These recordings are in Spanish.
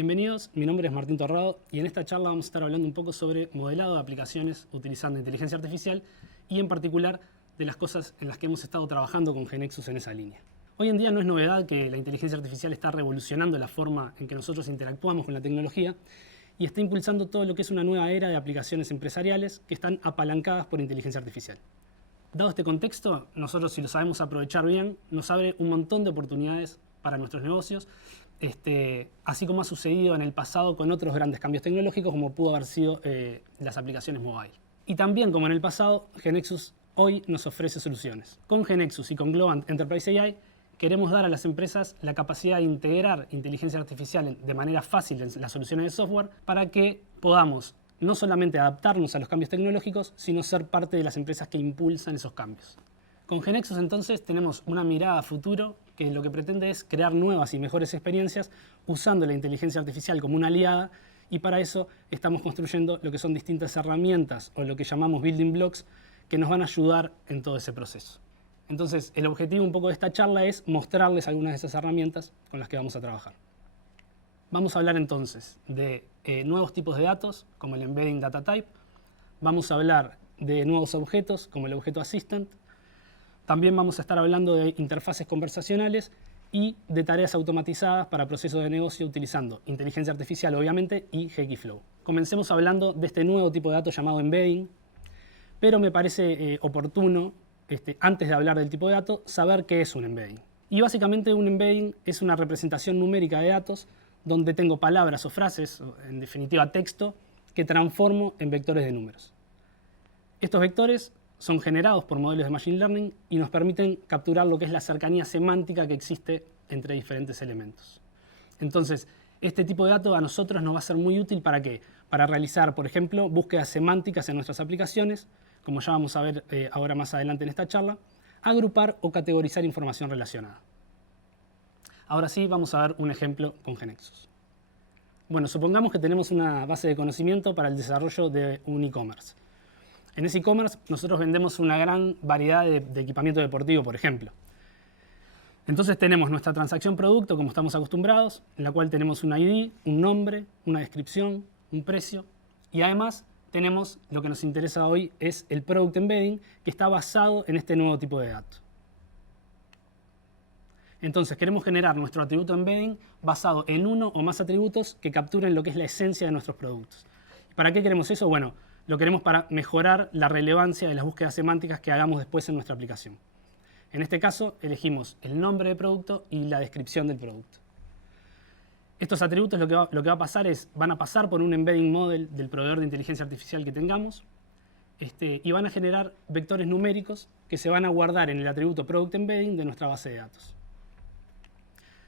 Bienvenidos, mi nombre es Martín Torrado y en esta charla vamos a estar hablando un poco sobre modelado de aplicaciones utilizando inteligencia artificial y en particular de las cosas en las que hemos estado trabajando con GeneXus en esa línea. Hoy en día no es novedad que la inteligencia artificial está revolucionando la forma en que nosotros interactuamos con la tecnología y está impulsando todo lo que es una nueva era de aplicaciones empresariales que están apalancadas por inteligencia artificial. Dado este contexto, nosotros si lo sabemos aprovechar bien, nos abre un montón de oportunidades para nuestros negocios, así como ha sucedido en el pasado con otros grandes cambios tecnológicos como pudo haber sido las aplicaciones mobile. Y también como en el pasado, GeneXus hoy nos ofrece soluciones. Con GeneXus y con Globant Enterprise AI queremos dar a las empresas la capacidad de integrar inteligencia artificial de manera fácil en las soluciones de software para que podamos no solamente adaptarnos a los cambios tecnológicos, sino ser parte de las empresas que impulsan esos cambios. Con GeneXus entonces tenemos una mirada a futuro que lo que pretende es crear nuevas y mejores experiencias usando la inteligencia artificial como una aliada y para eso estamos construyendo lo que son distintas herramientas o lo que llamamos building blocks que nos van a ayudar en todo ese proceso. Entonces el objetivo un poco de esta charla es mostrarles algunas de esas herramientas con las que vamos a trabajar. Vamos a hablar entonces de nuevos tipos de datos como el Embedding Data Type, vamos a hablar de nuevos objetos como el objeto Assistant, también vamos a estar hablando de interfaces conversacionales y de tareas automatizadas para procesos de negocio utilizando inteligencia artificial, obviamente, y Gkflow. Comencemos hablando de este nuevo tipo de datos llamado embedding, pero me parece oportuno, antes de hablar del tipo de dato, saber qué es un embedding. Y básicamente un embedding es una representación numérica de datos donde tengo palabras o frases, o en definitiva texto, que transformo en vectores de números. Estos vectores son generados por modelos de Machine Learning y nos permiten capturar lo que es la cercanía semántica que existe entre diferentes elementos. Entonces, este tipo de datos a nosotros nos va a ser muy útil ¿para qué? Para realizar, por ejemplo, búsquedas semánticas en nuestras aplicaciones, como ya vamos a ver ahora más adelante en esta charla, agrupar o categorizar información relacionada. Ahora sí, vamos a ver un ejemplo con GeneXus. Bueno, supongamos que tenemos una base de conocimiento para el desarrollo de un e-commerce. En ese e-commerce nosotros vendemos una gran variedad de equipamiento deportivo, por ejemplo. Entonces tenemos nuestra transacción producto, como estamos acostumbrados, en la cual tenemos un ID, un nombre, una descripción, un precio y además tenemos lo que nos interesa hoy es el Product Embedding que está basado en este nuevo tipo de datos. Entonces queremos generar nuestro atributo embedding basado en uno o más atributos que capturen lo que es la esencia de nuestros productos. ¿Para qué queremos eso? Bueno, lo queremos para mejorar la relevancia de las búsquedas semánticas que hagamos después en nuestra aplicación. En este caso elegimos el nombre del producto y la descripción del producto. Estos atributos lo que va a pasar es, van a pasar por un embedding model del proveedor de inteligencia artificial que tengamos y van a generar vectores numéricos que se van a guardar en el atributo Product Embedding de nuestra base de datos.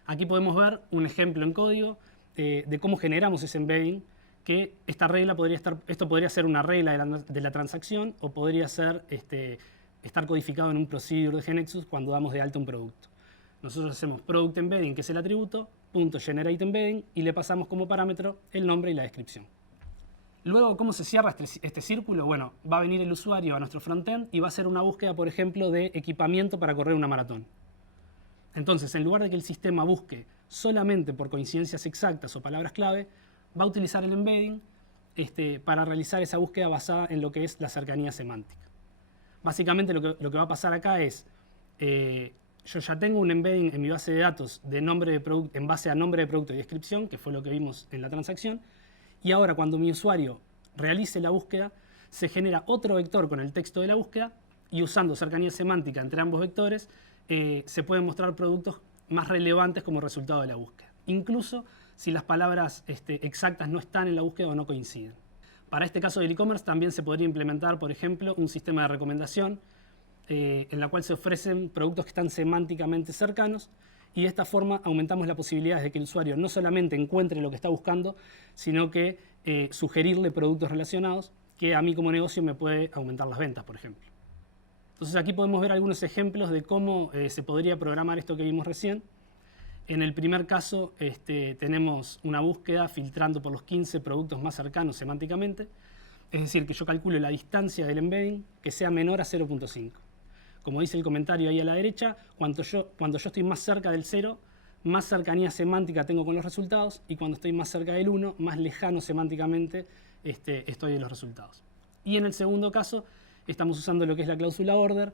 Aquí podemos ver un ejemplo en código de cómo generamos ese embedding, que esta regla esto podría ser una regla de la transacción o podría ser estar codificado en un procedure de GeneXus cuando damos de alta un producto. Nosotros hacemos Product Embedding, que es el atributo, .generate embedding y le pasamos como parámetro el nombre y la descripción. Luego, ¿cómo se cierra este círculo? Bueno, va a venir el usuario a nuestro frontend y va a hacer una búsqueda, por ejemplo, de equipamiento para correr una maratón. Entonces, en lugar de que el sistema busque solamente por coincidencias exactas o palabras clave, va a utilizar el embedding para realizar esa búsqueda basada en lo que es la cercanía semántica. Básicamente lo que va a pasar acá es, yo ya tengo un embedding en mi base de datos de nombre de producto, en base a nombre de producto y descripción, que fue lo que vimos en la transacción, y ahora cuando mi usuario realice la búsqueda, se genera otro vector con el texto de la búsqueda y usando cercanía semántica entre ambos vectores, se pueden mostrar productos más relevantes como resultado de la búsqueda. Incluso si las palabras exactas no están en la búsqueda o no coinciden. Para este caso del e-commerce también se podría implementar, por ejemplo, un sistema de recomendación en la cual se ofrecen productos que están semánticamente cercanos y de esta forma aumentamos la posibilidad de que el usuario no solamente encuentre lo que está buscando, sino que sugerirle productos relacionados que a mí como negocio me puede aumentar las ventas, por ejemplo. Entonces aquí podemos ver algunos ejemplos de cómo se podría programar esto que vimos recién. En el primer caso tenemos una búsqueda filtrando por los 15 productos más cercanos semánticamente. Es decir, que yo calculo la distancia del embedding que sea menor a 0.5. Como dice el comentario ahí a la derecha, cuando yo estoy más cerca del 0, más cercanía semántica tengo con los resultados, y cuando estoy más cerca del 1, más lejano semánticamente estoy de los resultados. Y en el segundo caso, estamos usando lo que es la cláusula order,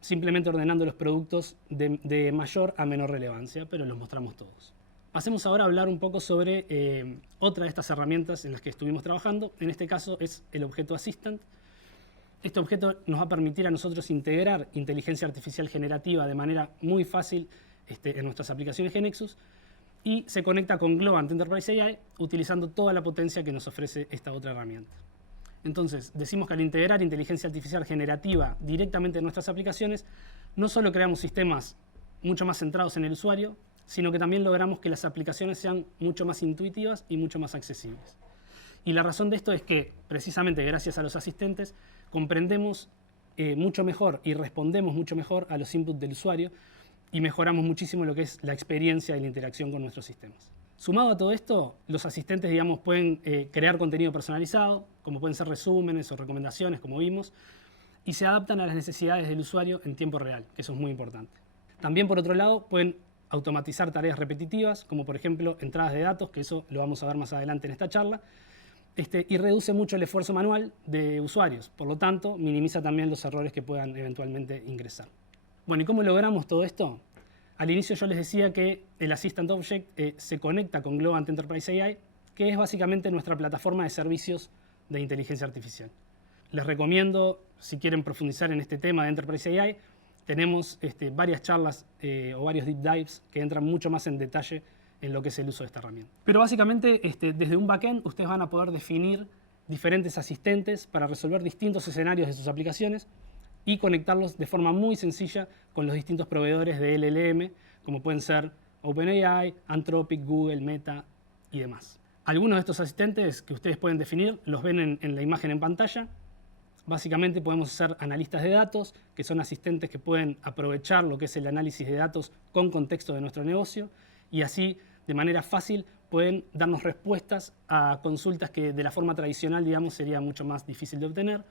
simplemente ordenando los productos de mayor a menor relevancia, pero los mostramos todos. Pasemos ahora a hablar un poco sobre otra de estas herramientas en las que estuvimos trabajando. En este caso es el objeto Assistant. Este objeto nos va a permitir a nosotros integrar inteligencia artificial generativa de manera muy fácil en nuestras aplicaciones GeneXus, y se conecta con Globant Enterprise AI utilizando toda la potencia que nos ofrece esta otra herramienta. Entonces, decimos que al integrar inteligencia artificial generativa directamente en nuestras aplicaciones, no solo creamos sistemas mucho más centrados en el usuario, sino que también logramos que las aplicaciones sean mucho más intuitivas y mucho más accesibles. Y la razón de esto es que, precisamente gracias a los asistentes, comprendemos mucho mejor y respondemos mucho mejor a los inputs del usuario, y mejoramos muchísimo lo que es la experiencia y la interacción con nuestros sistemas. Sumado a todo esto, los asistentes, digamos, pueden crear contenido personalizado, como pueden ser resúmenes o recomendaciones, como vimos, y se adaptan a las necesidades del usuario en tiempo real, que eso es muy importante. También, por otro lado, pueden automatizar tareas repetitivas, como por ejemplo entradas de datos, que eso lo vamos a ver más adelante en esta charla, y reduce mucho el esfuerzo manual de usuarios. Por lo tanto, minimiza también los errores que puedan eventualmente ingresar. Bueno, ¿y cómo logramos todo esto? Al inicio yo les decía que el Assistant Object se conecta con Globant Enterprise AI, que es básicamente nuestra plataforma de servicios de inteligencia artificial. Les recomiendo, si quieren profundizar en este tema de Enterprise AI, tenemos varias charlas o varios deep dives que entran mucho más en detalle en lo que es el uso de esta herramienta. Pero básicamente, desde un backend, ustedes van a poder definir diferentes asistentes para resolver distintos escenarios de sus aplicaciones y conectarlos de forma muy sencilla con los distintos proveedores de LLM, como pueden ser OpenAI, Anthropic, Google, Meta y demás. Algunos de estos asistentes que ustedes pueden definir los ven en la imagen en pantalla. Básicamente podemos hacer analistas de datos, que son asistentes que pueden aprovechar lo que es el análisis de datos con contexto de nuestro negocio, y así, de manera fácil, pueden darnos respuestas a consultas que de la forma tradicional, digamos, sería mucho más difícil de obtener.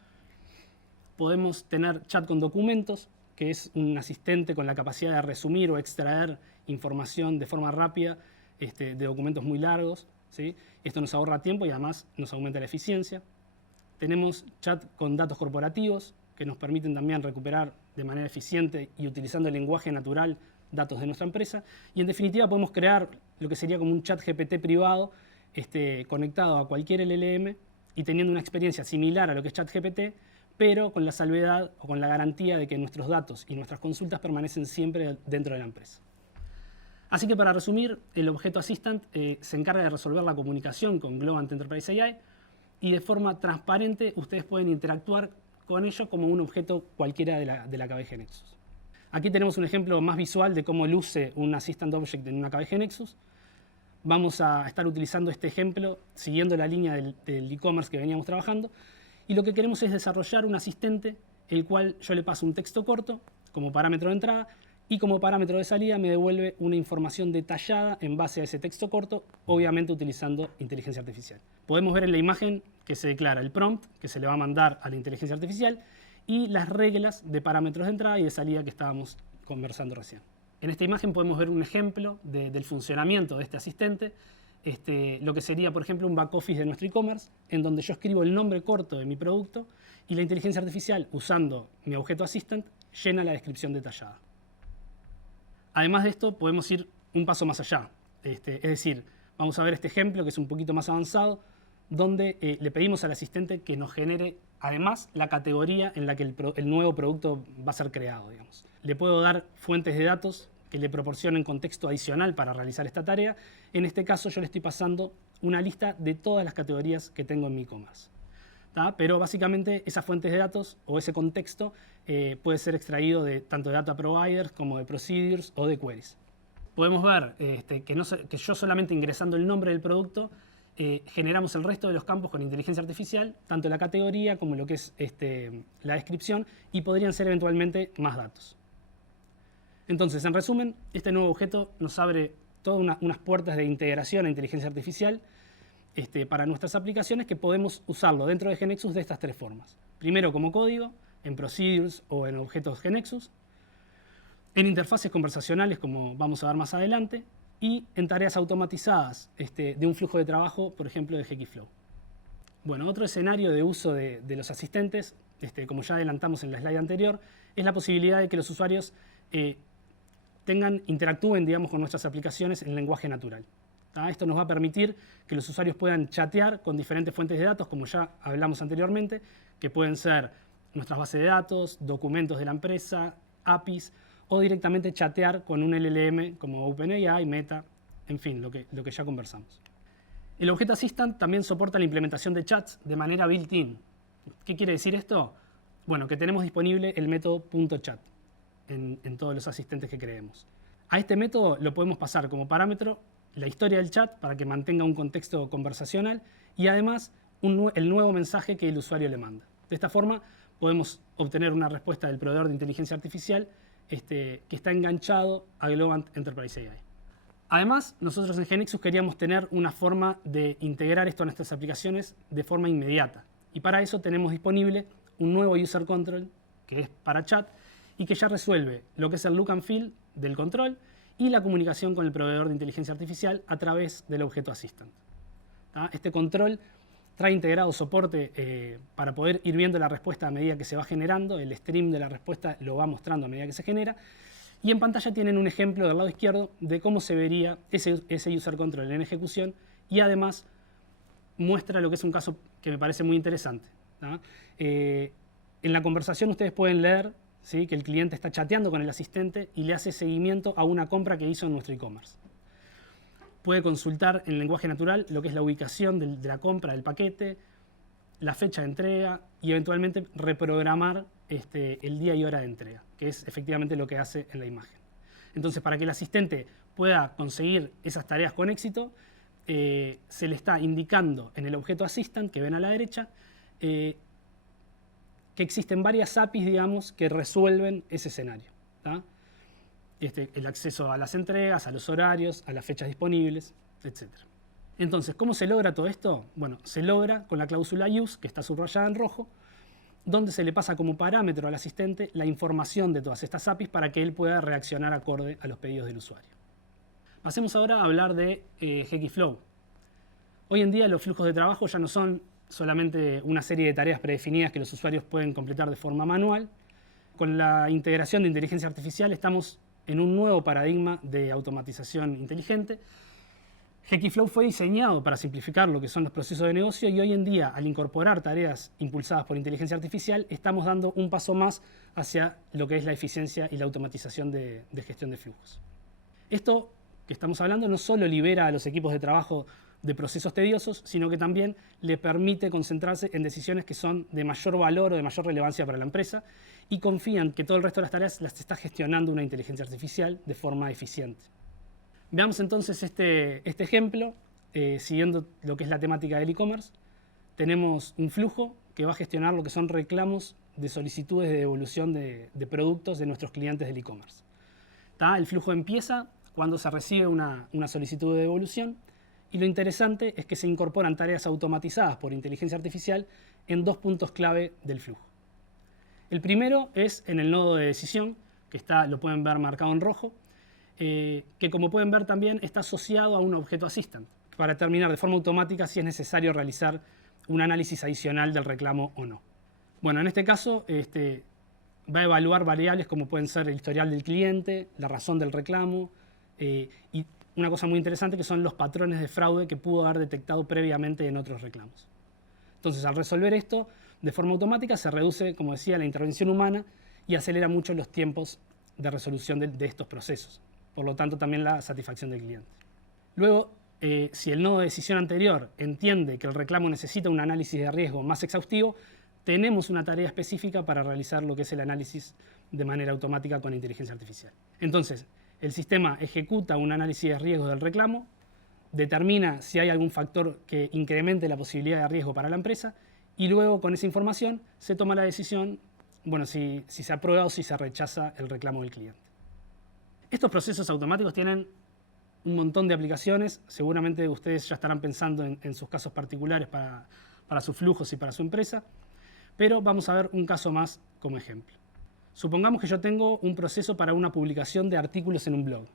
Podemos tener chat con documentos, que es un asistente con la capacidad de resumir o extraer información de forma rápida de documentos muy largos, ¿sí? Esto nos ahorra tiempo y además nos aumenta la eficiencia. Tenemos chat con datos corporativos, que nos permiten también recuperar de manera eficiente y utilizando el lenguaje natural datos de nuestra empresa. Y en definitiva podemos crear lo que sería como un chat GPT privado conectado a cualquier LLM y teniendo una experiencia similar a lo que es chat GPT, pero con la salvedad o con la garantía de que nuestros datos y nuestras consultas permanecen siempre dentro de la empresa. Así que para resumir, el objeto Assistant se encarga de resolver la comunicación con Globant Enterprise AI, y de forma transparente ustedes pueden interactuar con ello como un objeto cualquiera de la KV GeneXus. Aquí tenemos un ejemplo más visual de cómo luce un Assistant Object en una KV GeneXus. Vamos a estar utilizando este ejemplo siguiendo la línea del e-commerce que veníamos trabajando, y lo que queremos es desarrollar un asistente el cual yo le paso un texto corto como parámetro de entrada, y como parámetro de salida me devuelve una información detallada en base a ese texto corto, obviamente utilizando inteligencia artificial. Podemos ver en la imagen que se declara el prompt que se le va a mandar a la inteligencia artificial y las reglas de parámetros de entrada y de salida que estábamos conversando recién. En esta imagen podemos ver un ejemplo del funcionamiento de este asistente, lo que sería, por ejemplo, un back office de nuestro e-commerce, en donde yo escribo el nombre corto de mi producto y la inteligencia artificial, usando mi objeto Assistant, llena la descripción detallada. Además de esto, podemos ir un paso más allá. Es decir, vamos a ver este ejemplo que es un poquito más avanzado, donde le pedimos al asistente que nos genere además la categoría en la que el nuevo producto va a ser creado, digamos. Le puedo dar fuentes de datos que le proporcionen contexto adicional para realizar esta tarea. En este caso yo le estoy pasando una lista de todas las categorías que tengo en mi e-commerce. Pero básicamente esas fuentes de datos o ese contexto puede ser extraído tanto de data providers como de procedures o de queries. Podemos ver que yo solamente ingresando el nombre del producto generamos el resto de los campos con inteligencia artificial, tanto la categoría como lo que es la descripción, y podrían ser eventualmente más datos. Entonces, en resumen, este nuevo objeto nos abre todas unas puertas de integración a inteligencia artificial para nuestras aplicaciones, que podemos usarlo dentro de GeneXus de estas tres formas. Primero como código, en procedures o en objetos GeneXus. en interfaces conversacionales, como vamos a ver más adelante, y en tareas automatizadas de un flujo de trabajo, por ejemplo, de Hekiflow. Bueno, otro escenario de uso de los asistentes, como ya adelantamos en la slide anterior, es la posibilidad de que los usuarios interactúen, digamos, con nuestras aplicaciones en lenguaje natural. Esto nos va a permitir que los usuarios puedan chatear con diferentes fuentes de datos, como ya hablamos anteriormente, que pueden ser nuestras bases de datos, documentos de la empresa, APIs, o directamente chatear con un LLM como OpenAI, Meta, en fin, lo que ya conversamos. El objeto Assistant también soporta la implementación de chats de manera built-in. ¿Qué quiere decir esto? Bueno, que tenemos disponible el método .chat en todos los asistentes que creemos. A este método lo podemos pasar como parámetro la historia del chat para que mantenga un contexto conversacional y además el nuevo mensaje que el usuario le manda. De esta forma podemos obtener una respuesta del proveedor de inteligencia artificial que está enganchado a Globant Enterprise AI. Además, nosotros en GeneXus queríamos tener una forma de integrar esto a nuestras aplicaciones de forma inmediata. Y para eso tenemos disponible un nuevo user control que es para chat y que ya resuelve lo que es el look and feel del control y la comunicación con el proveedor de inteligencia artificial a través del objeto Assistant. Este control trae integrado soporte para poder ir viendo la respuesta a medida que se va generando. El stream de la respuesta lo va mostrando a medida que se genera. Y en pantalla tienen un ejemplo del lado izquierdo de cómo se vería ese user control en ejecución y además muestra lo que es un caso que me parece muy interesante. En la conversación ustedes pueden leer, ¿sí?, que el cliente está chateando con el asistente y le hace seguimiento a una compra que hizo en nuestro e-commerce. Puede consultar en lenguaje natural lo que es la ubicación de la compra del paquete, la fecha de entrega y eventualmente reprogramar el día y hora de entrega, que es efectivamente lo que hace en la imagen. Entonces, para que el asistente pueda conseguir esas tareas con éxito, se le está indicando en el objeto Assistant que ven a la derecha que existen varias APIs, digamos, que resuelven ese escenario. El acceso a las entregas, a los horarios, a las fechas disponibles, etc. Entonces, ¿cómo se logra todo esto? Bueno, se logra con la cláusula use, que está subrayada en rojo, donde se le pasa como parámetro al asistente la información de todas estas APIs para que él pueda reaccionar acorde a los pedidos del usuario. Pasemos ahora a hablar de Hekiflow. Hoy en día los flujos de trabajo ya no son solamente una serie de tareas predefinidas que los usuarios pueden completar de forma manual. Con la integración de inteligencia artificial estamos en un nuevo paradigma de automatización inteligente. Hekiflow fue diseñado para simplificar lo que son los procesos de negocio y hoy en día, al incorporar tareas impulsadas por inteligencia artificial, estamos dando un paso más hacia lo que es la eficiencia y la automatización de gestión de flujos. Esto que estamos hablando no solo libera a los equipos de trabajo de procesos tediosos, sino que también le permite concentrarse en decisiones que son de mayor valor o de mayor relevancia para la empresa y confían que todo el resto de las tareas las está gestionando una inteligencia artificial de forma eficiente. Veamos entonces este ejemplo, siguiendo lo que es la temática del e-commerce. Tenemos un flujo que va a gestionar lo que son reclamos de solicitudes de devolución de productos de nuestros clientes del e-commerce. El flujo empieza cuando se recibe una solicitud de devolución y lo interesante es que se incorporan tareas automatizadas por inteligencia artificial en dos puntos clave del flujo. El primero es en el nodo de decisión, que lo pueden ver marcado en rojo, que como pueden ver también está asociado a un objeto Assistant para determinar de forma automática si es necesario realizar un análisis adicional del reclamo o no. Bueno, en este caso va a evaluar variables como pueden ser el historial del cliente, la razón del reclamo y una cosa muy interesante que son los patrones de fraude que pudo haber detectado previamente en otros reclamos. Entonces, al resolver esto de forma automática se reduce, como decía, la intervención humana y acelera mucho los tiempos de resolución de estos procesos. Por lo tanto, también la satisfacción del cliente. Luego, si el nodo de decisión anterior entiende que el reclamo necesita un análisis de riesgo más exhaustivo, tenemos una tarea específica para realizar lo que es el análisis de manera automática con inteligencia artificial. Entonces, el sistema ejecuta un análisis de riesgo del reclamo, determina si hay algún factor que incremente la posibilidad de riesgo para la empresa y luego con esa información se toma la decisión, bueno, si se aprueba o si se rechaza el reclamo del cliente. Estos procesos automáticos tienen un montón de aplicaciones. Seguramente ustedes ya estarán pensando en sus casos particulares para sus flujos y para su empresa, pero vamos a ver un caso más como ejemplo. Supongamos que yo tengo un proceso para una publicación de artículos en un blog.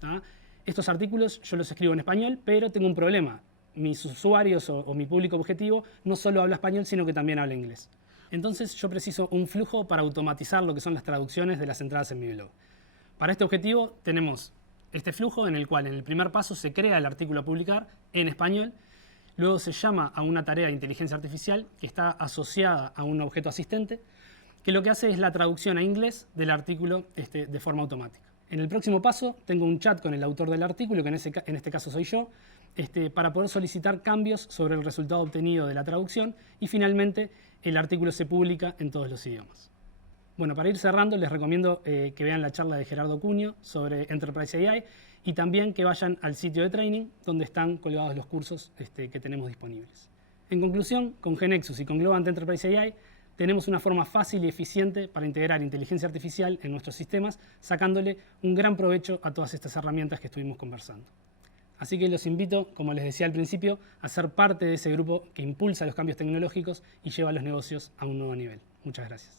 ¿Tá? Estos artículos yo los escribo en español, pero tengo un problema. Mis usuarios o mi público objetivo no solo habla español, sino que también habla inglés. Entonces yo preciso un flujo para automatizar lo que son las traducciones de las entradas en mi blog. Para este objetivo tenemos este flujo en el cual en el primer paso se crea el artículo a publicar en español, luego se llama a una tarea de inteligencia artificial que está asociada a un objeto asistente, que lo que hace es la traducción a inglés del artículo de forma automática. En el próximo paso tengo un chat con el autor del artículo, que en este caso soy yo, para poder solicitar cambios sobre el resultado obtenido de la traducción y finalmente el artículo se publica en todos los idiomas. Bueno, para ir cerrando les recomiendo que vean la charla de Gerardo Cunio sobre Enterprise AI y también que vayan al sitio de training donde están colgados los cursos que tenemos disponibles. En conclusión, con GeneXus y con Globant Enterprise AI tenemos una forma fácil y eficiente para integrar inteligencia artificial en nuestros sistemas, sacándole un gran provecho a todas estas herramientas que estuvimos conversando. Así que los invito, como les decía al principio, a ser parte de ese grupo que impulsa los cambios tecnológicos y lleva a los negocios a un nuevo nivel. Muchas gracias.